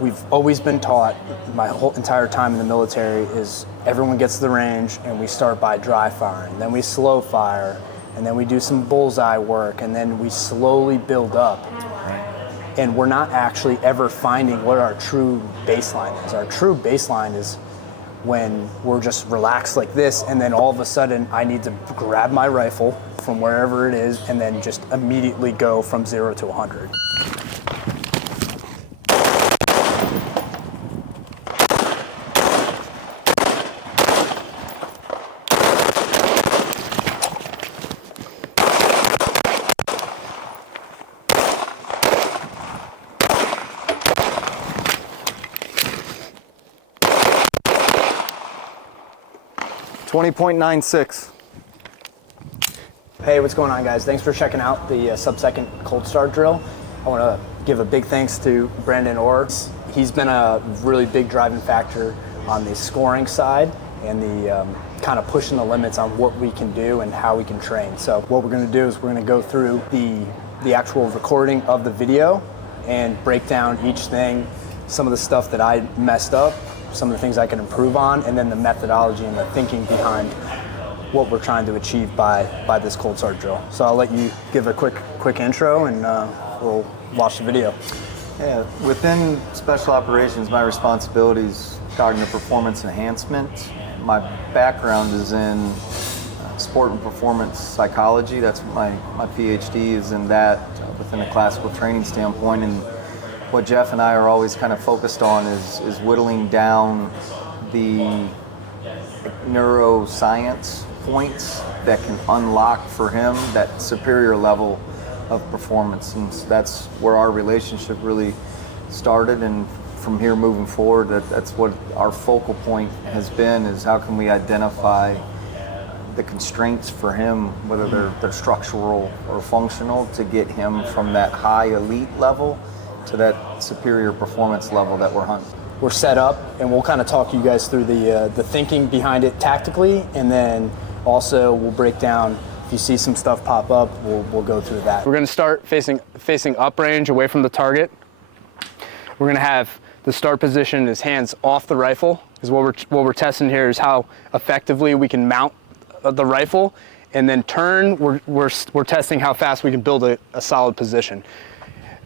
We've always been taught, my whole entire time in the military, is everyone gets to the range and we start by dry firing, then we slow fire, and then we do some bullseye work, and then we slowly build up. And we're not actually ever finding what our true baseline is. Our true baseline is when we're just relaxed like this, and then all of a sudden I need to grab my rifle from wherever it is and then just immediately go from 0 to 100. .96. Hey, what's going on, guys? Thanks for checking out the Subsecond cold start drill. I want to give a big thanks to Brandon Orr. He's been a really big driving factor on the scoring side and the kind of pushing the limits on what we can do and how we can train. So what we're going to do is we're going to go through the actual recording of the video and break down each thing, some of the stuff that I messed up, some of the things I can improve on, and then the methodology and the thinking behind what we're trying to achieve by this cold start drill. So I'll let you give a quick intro and we'll watch the video. Yeah, within special operations, my responsibility is cognitive performance enhancement. My background is in sport and performance psychology. That's my PhD is in that within a classical training standpoint. And what Jeff and I are always kind of focused on is whittling down the neuroscience points that can unlock for him that superior level of performance. And so that's where our relationship really started. And from here moving forward, that's what our focal point has been, is how can we identify the constraints for him, whether they're structural or functional, to get him from that high elite level to that superior performance level that we're hunting. We're set up, and we'll kind of talk you guys through the thinking behind it tactically, and then also we'll break down, if you see some stuff pop up, we'll go through that. We're going to start facing uprange, away from the target. We're going to have the start position is hands off the rifle, because what we're testing here is how effectively we can mount the rifle, and then turn. We're testing how fast we can build a solid position.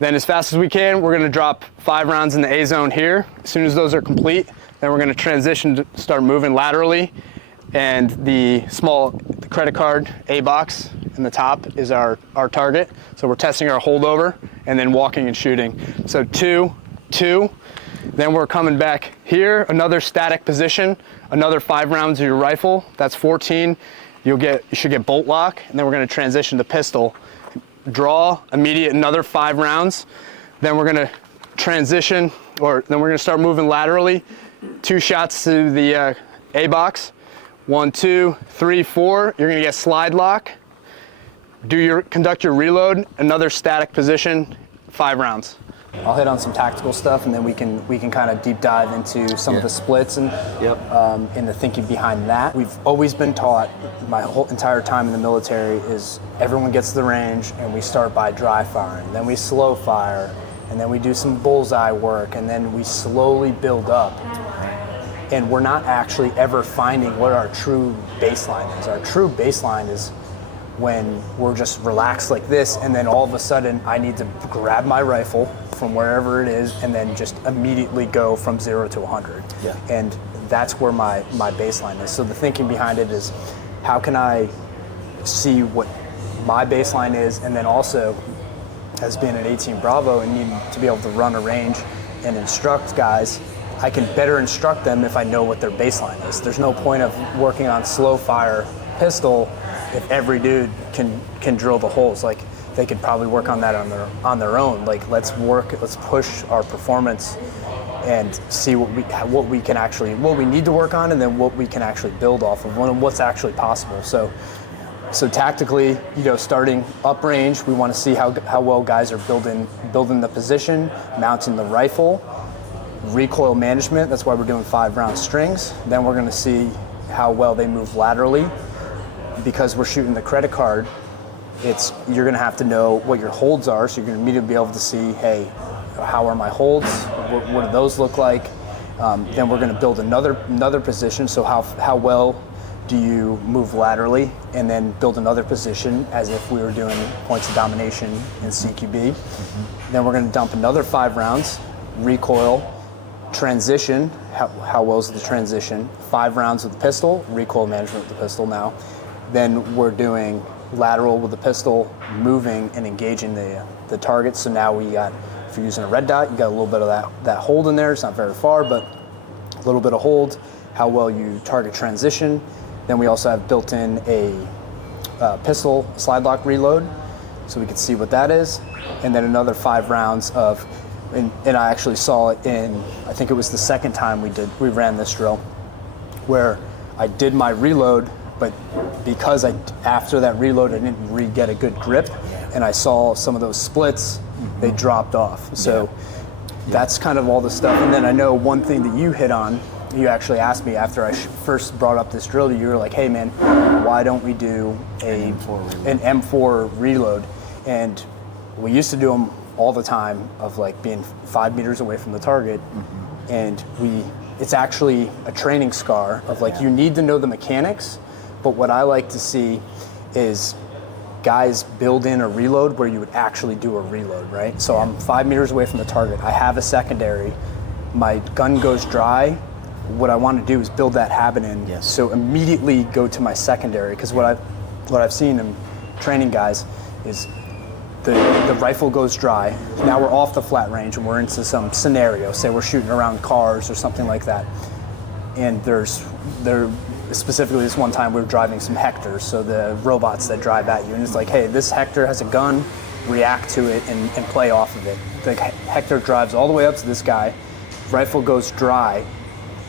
Then as fast as we can, we're gonna drop 5 rounds in the A zone here. As soon as those are complete, then we're gonna transition to start moving laterally. And the credit card A box in the top is our target. So we're testing our holdover and then walking and shooting. So 2, 2, then we're coming back here, another static position, another 5 rounds of your rifle, that's 14. You should get bolt lock, and then we're gonna transition to pistol. Draw, immediate, another 5 rounds. Then we're gonna transition, then we're gonna start moving laterally. 2 shots to the A box. 1, 2, 3, 4. You're gonna get slide lock. Conduct your reload, another static position, 5 rounds. I'll hit on some tactical stuff, and then we can kind of deep dive into some of the splits and the thinking behind that. We've always been taught, my whole entire time in the military, is everyone gets to the range and we start by dry firing, then we slow fire, and then we do some bullseye work, and then we slowly build up. And we're not actually ever finding what our true baseline is. Our true baseline is when we're just relaxed like this, and then all of a sudden I need to grab my rifle from wherever it is and then just immediately go from 0 to 100. Yeah. And that's where my baseline is. So the thinking behind it is, how can I see what my baseline is, and then also, as being an 18 Bravo and needing to be able to run a range and instruct guys, I can better instruct them if I know what their baseline is. There's no point of working on slow fire pistol if every dude can drill the holes. Like, they could probably work on that on their own. Like, let's push our performance and see what we need to work on, and then what we can actually build off of, and what's actually possible. So tactically, starting uprange, we want to see how well guys are building the position, mounting the rifle, recoil management. That's why we're doing 5 round strings. Then we're going to see how well they move laterally. Because we're shooting the credit card, you're going to have to know what your holds are, so you're going to immediately be able to see, hey, how are my holds, what do those look like. Then we're going to build another position. So how well do you move laterally, and then build another position as if we were doing points of domination in CQB. Then we're going to dump another 5 rounds, recoil, transition, how well is the transition, 5 rounds with the pistol, recoil management with the pistol now. Then we're doing lateral with the pistol, moving and engaging the target. So now we got, if you're using a red dot, you got a little bit of that hold in there. It's not very far, but a little bit of hold, how well you target transition. Then we also have built in a pistol slide lock reload, so we can see what that is. And then another 5 rounds of, and I actually saw it in, I think it was the second time we ran this drill, where I did my reload, but because after that reload I didn't get a good grip, and I saw some of those splits, they dropped off. So that's kind of all the stuff. And then I know one thing that you hit on, you actually asked me after I first brought up this drill, you were like, hey man, why don't we do an M4 reload? And we used to do them all the time, of like being 5 meters away from the target. And it's actually a training scar of like, you need to know the mechanics, but what I like to see is guys build in a reload where you would actually do a reload, right? So I'm 5 meters away from the target, I have a secondary, my gun goes dry. What I want to do is build that habit in. So immediately go to my secondary, because what I've seen in training guys is the rifle goes dry. Now we're off the flat range and we're into some scenario. Say we're shooting around cars or something like that. And there specifically this one time we were driving some Hectors, so the robots that drive at you, and it's like, hey, this Hector has a gun, react to it and play off of it. The Hector drives all the way up to this guy, rifle goes dry,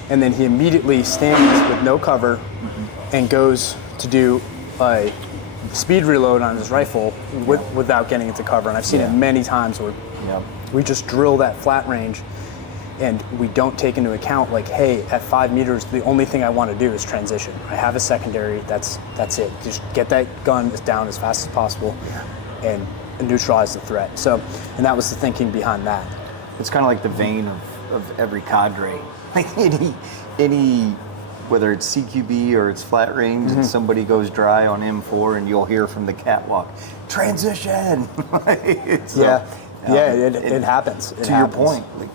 and then he immediately stands with no cover and goes to do a speed reload on his rifle without getting into cover. And I've seen it many times where we just drill that flat range and we don't take into account like, hey, at 5 meters, the only thing I want to do is transition. I have a secondary, that's it. Just get that gun down as fast as possible and neutralize the threat. So, and that was the thinking behind that. It's kind of like the vein of every cadre. Like any, whether it's CQB or it's flat range, and somebody goes dry on M4, and you'll hear from the catwalk, transition. It happens. Your point, like,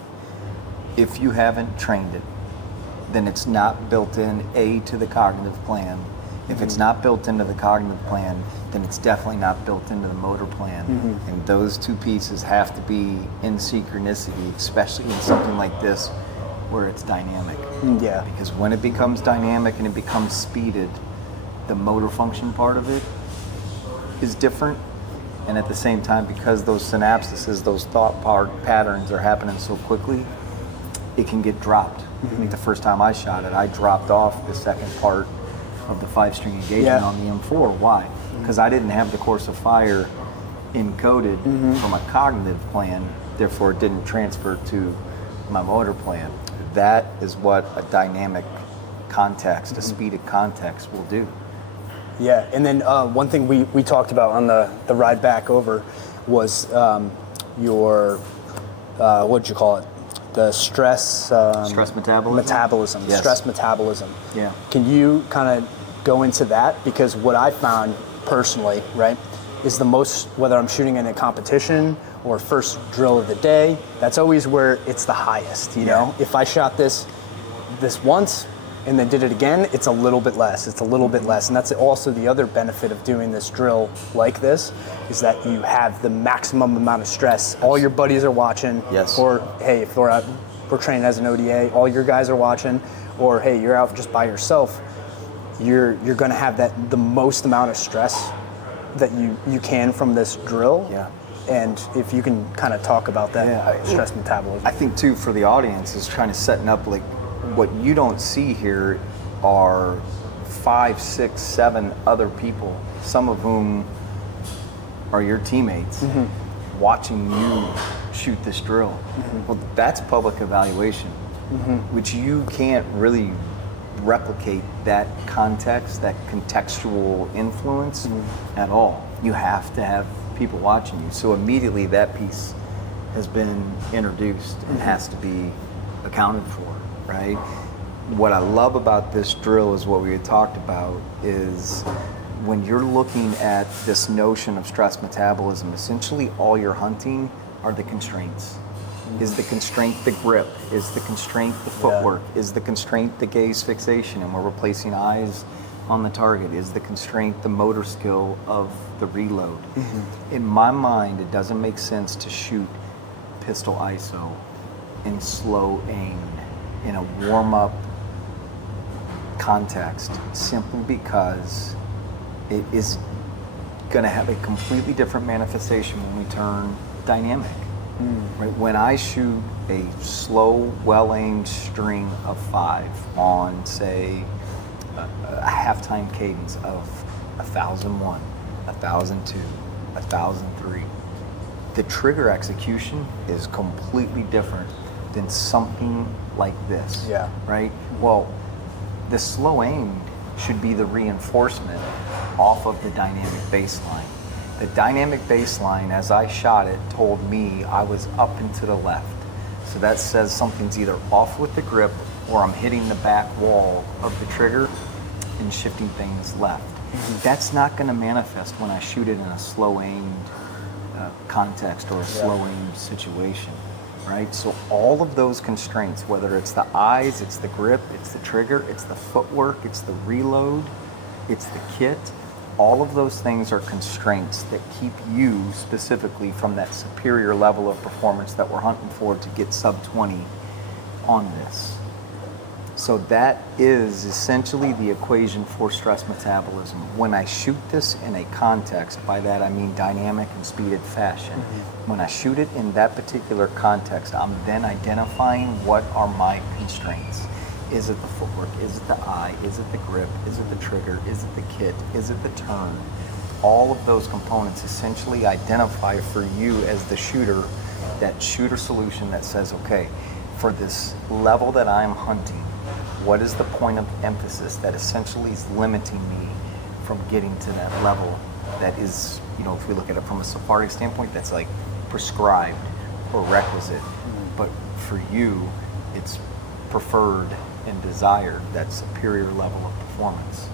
if you haven't trained it, then it's not built in to the cognitive plan. If it's not built into the cognitive plan, then it's definitely not built into the motor plan. And those two pieces have to be in synchronicity, especially in something like this where it's dynamic. Because when it becomes dynamic and it becomes speeded, the motor function part of it is different. And at the same time, because those synapses, those thought patterns are happening so quickly, it can get dropped. Like the first time I shot it, I dropped off the second part of the 5-string engagement on the M4. Why? Because I didn't have the course of fire encoded from a cognitive plan, therefore it didn't transfer to my motor plan. That is what a dynamic context, a speeded context will do. Yeah, and then one thing we talked about on the ride back over was your, what'd you call it? The stress... stress metabolism? Yes. Stress metabolism. Yeah. Can you kind of go into that? Because what I found personally, right, is the most, whether I'm shooting in a competition or first drill of the day, that's always where it's the highest, you know? If I shot this once and then did it again, it's a little bit less. And that's also the other benefit of doing this drill like this, is that you have the maximum amount of stress. All your buddies are watching. Or, hey, if we're training as an ODA, all your guys are watching. Or, hey, you're out just by yourself. You're gonna have the most amount of stress that you can from this drill. And if you can kind of talk about that stress metabolism. I think too, for the audience, is trying to setting up, like, what you don't see here are 5, 6, 7 other people, some of whom are your teammates, watching you shoot this drill. Well, that's public evaluation, which you can't really replicate that context, that contextual influence at all. You have to have people watching you. So immediately that piece has been introduced and has to be accounted for, right? What I love about this drill is what we had talked about is when you're looking at this notion of stress metabolism, essentially all you're hunting are the constraints. Is the constraint the grip? Is the constraint the footwork? Is the constraint the gaze fixation and we're replacing eyes on the target? Is the constraint the motor skill of the reload? In my mind, it doesn't make sense to shoot pistol ISO in slow aim in a warm-up context simply because it is going to have a completely different manifestation when we turn dynamic. Right? When I shoot a slow, well-aimed string of 5 on, say, a halftime cadence of 1,001, 1,002, 1,003, the trigger execution is completely different than something like this. Right? Well, the slow aimed should be the reinforcement off of the dynamic baseline. The dynamic baseline, as I shot it, told me I was up and to the left. So that says something's either off with the grip or I'm hitting the back wall of the trigger and shifting things left. That's not going to manifest when I shoot it in a slow aimed context or a slow aimed situation, right? So all of those constraints, whether it's the eyes, it's the grip, it's the trigger, it's the footwork, it's the reload, it's the kit, all of those things are constraints that keep you specifically from that superior level of performance that we're hunting for to get sub 20 on this. So that is essentially the equation for stress metabolism. When I shoot this in a context, by that I mean dynamic and speeded fashion. When I shoot it in that particular context, I'm then identifying what are my constraints. Is it the footwork? Is it the eye? Is it the grip? Is it the trigger? Is it the kit? Is it the turn? All of those components essentially identify for you as the shooter that shooter solution that says, okay, for this level that I'm hunting, what is the point of emphasis that essentially is limiting me from getting to that level that is, you know, if we look at it from a safari standpoint, that's like prescribed or requisite. But for you, it's preferred and desired, that superior level of performance.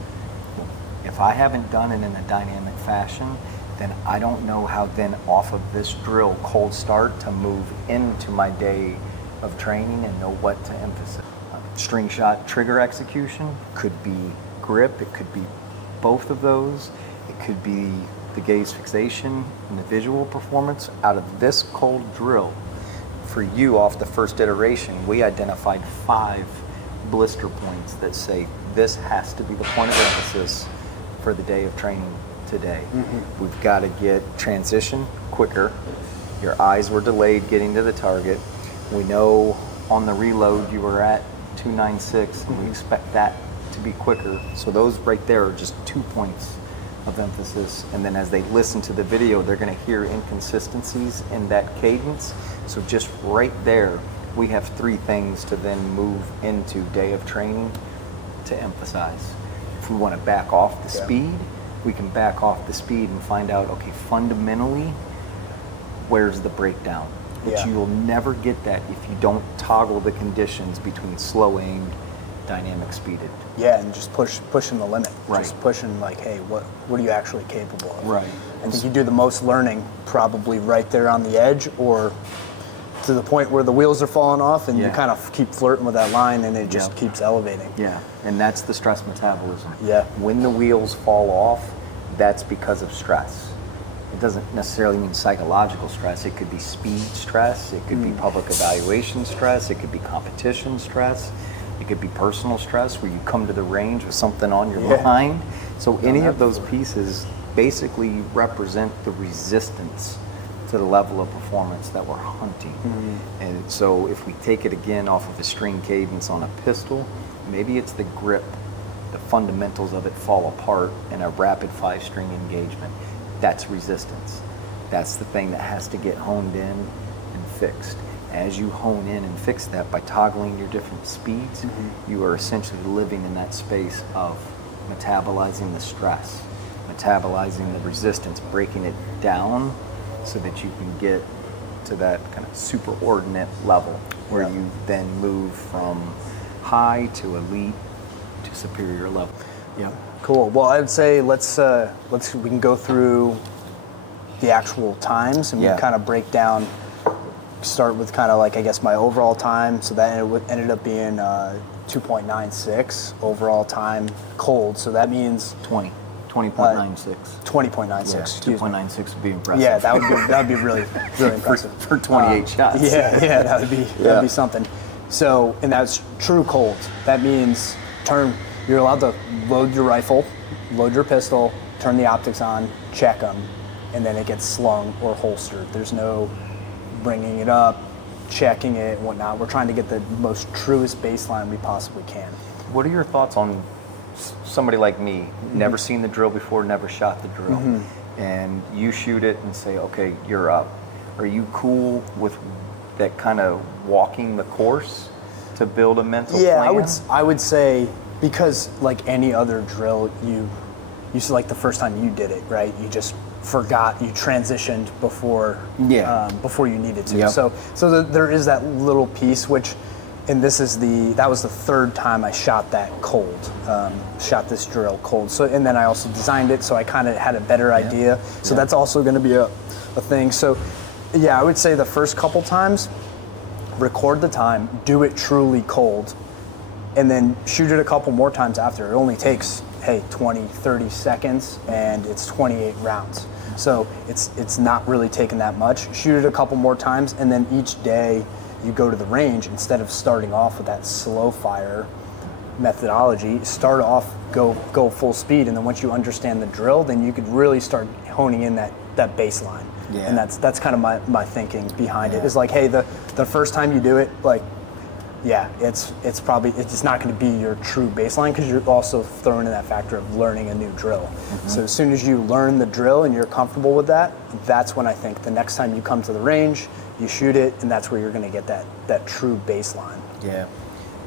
If I haven't done it in a dynamic fashion, then I don't know how then off of this drill cold start to move into my day of training and know what to emphasize. String shot trigger execution could be grip, it could be both of those, it could be the gaze fixation and the visual performance. Out of this cold drill, for you off the first iteration, we identified 5 blister points that say this has to be the point of emphasis for the day of training today. We've got to get transition quicker. Your eyes were delayed getting to the target. We know on the reload you were at 296 and we expect that to be quicker. So those right there are just 2 points of emphasis. And then as they listen to the video, they're going to hear inconsistencies in that cadence. So just right there, we have 3 things to then move into day of training to emphasize. If we want to back off the speed, we can back off the speed and find out, okay, fundamentally, where's the breakdown? But you will never get that if you don't toggle the conditions between slow aimed, dynamic speeded. Yeah, and just pushing the limit. Right. Just pushing like, hey, what are you actually capable of? Right. I think you do the most learning probably right there on the edge or to the point where the wheels are falling off and you kind of keep flirting with that line and it just keeps elevating. Yeah, and that's the stress metabolism. Yeah. When the wheels fall off, that's because of stress. It doesn't necessarily mean psychological stress. It could be speed stress. It could be public evaluation stress. It could be competition stress. It could be personal stress where you come to the range with something on your mind. So any of those pieces basically represent the resistance to the level of performance that we're hunting. And so if we take it again off of a string cadence on a pistol, maybe it's the grip. The fundamentals of it fall apart in a rapid 5-string engagement. That's resistance. That's the thing that has to get honed in and fixed. As you hone in and fix that by toggling your different speeds, you are essentially living in that space of metabolizing the stress, metabolizing the resistance, breaking it down so that you can get to that kind of superordinate level where you then move from high to elite to superior level. Yeah. Cool. Well, I'd say let's we can go through the actual times and we kind of break down. Start with kind of like, I guess, my overall time. So that ended up being 2.96 overall time cold. So that means 20.96. 20.96. Yeah, 2.96 would be impressive. Yeah, that would be really impressive for 28 shots. Yeah, that'd be something. So, and that's true cold. That means you're allowed to load your rifle, load your pistol, turn the optics on, check them, and then it gets slung or holstered. There's no bringing it up, checking it, and whatnot. We're trying to get the most truest baseline we possibly can. What are your thoughts on somebody like me, never seen the drill before, never shot the drill, and you shoot it and say, okay, you're up. Are you cool with that kind of walking the course to build a mental plan? I would say, because like any other drill, you said like the first time you did it, right? You just forgot, you transitioned before you needed to. So there is that little piece, which, and that was the third time I shot that cold, shot this drill cold. So, and then I also designed it, so I kind of had a better idea. So that's also going to be a thing. So yeah, I would say the first couple times, record the time, do it truly cold, and then shoot it a couple more times after. It only takes, 20, 30 seconds, and it's 28 rounds. So it's not really taking that much. Shoot it a couple more times, and then each day you go to the range, instead of starting off with that slow fire methodology, start off, go full speed, and then once you understand the drill, then you could really start honing in that baseline. Yeah. And that's kind of my thinking behind it. Is like, hey, the first time you do it, like, it's not going to be your true baseline, because you're also throwing in that factor of learning a new drill. So as soon as you learn the drill and you're comfortable with that, that's when I think the next time you come to the range, you shoot it, and that's where you're going to get that true baseline. Yeah,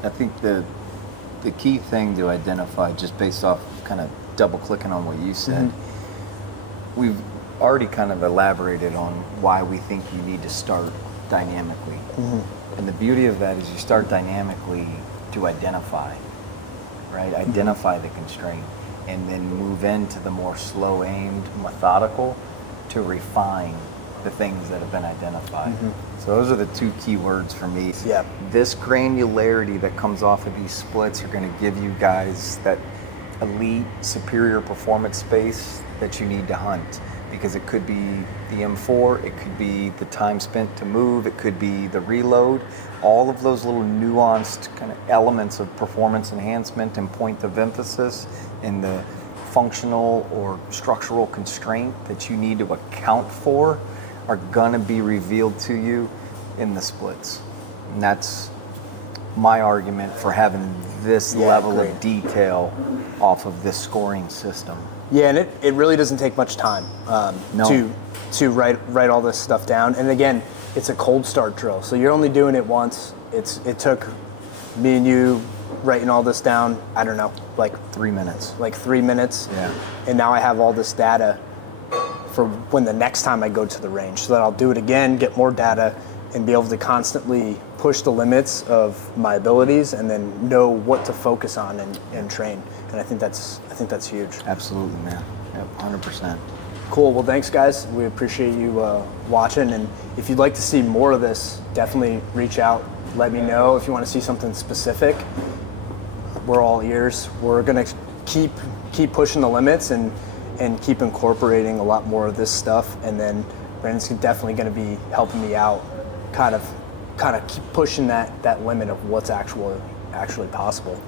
I think the key thing to identify, just based off kind of double clicking on what you said, we've already kind of elaborated on why we think you need to start dynamically. And the beauty of that is you start dynamically to identify, right? Identify the constraint, and then move into the more slow aimed, methodical, to refine the things that have been identified. So those are the two key words for me. Yeah. This granularity that comes off of these splits are going to give you guys that elite, superior performance space that you need to hunt. Because it could be the M4, it could be the time spent to move, it could be the reload. All of those little nuanced kind of elements of performance enhancement and point of emphasis and the functional or structural constraint that you need to account for are gonna be revealed to you in the splits. And that's my argument for having this level of detail off of this scoring system. Yeah, and it really doesn't take much time to write all this stuff down. And again, it's a cold start drill, so you're only doing it once. It took me and you writing all this down, I don't know, like 3 minutes. Like 3 minutes. Yeah. And now I have all this data for when the next time I go to the range, so that I'll do it again, get more data, and be able to constantly push the limits of my abilities, and then know what to focus on and train. And I think that's huge. Absolutely, man. Yep, 100%. Cool. Well, thanks, guys. We appreciate you watching. And if you'd like to see more of this, definitely reach out. Let me know if you want to see something specific. We're all ears. We're gonna keep pushing the limits and keep incorporating a lot more of this stuff. And then Brandon's definitely going to be helping me out, kind of keep pushing that limit of what's actually possible.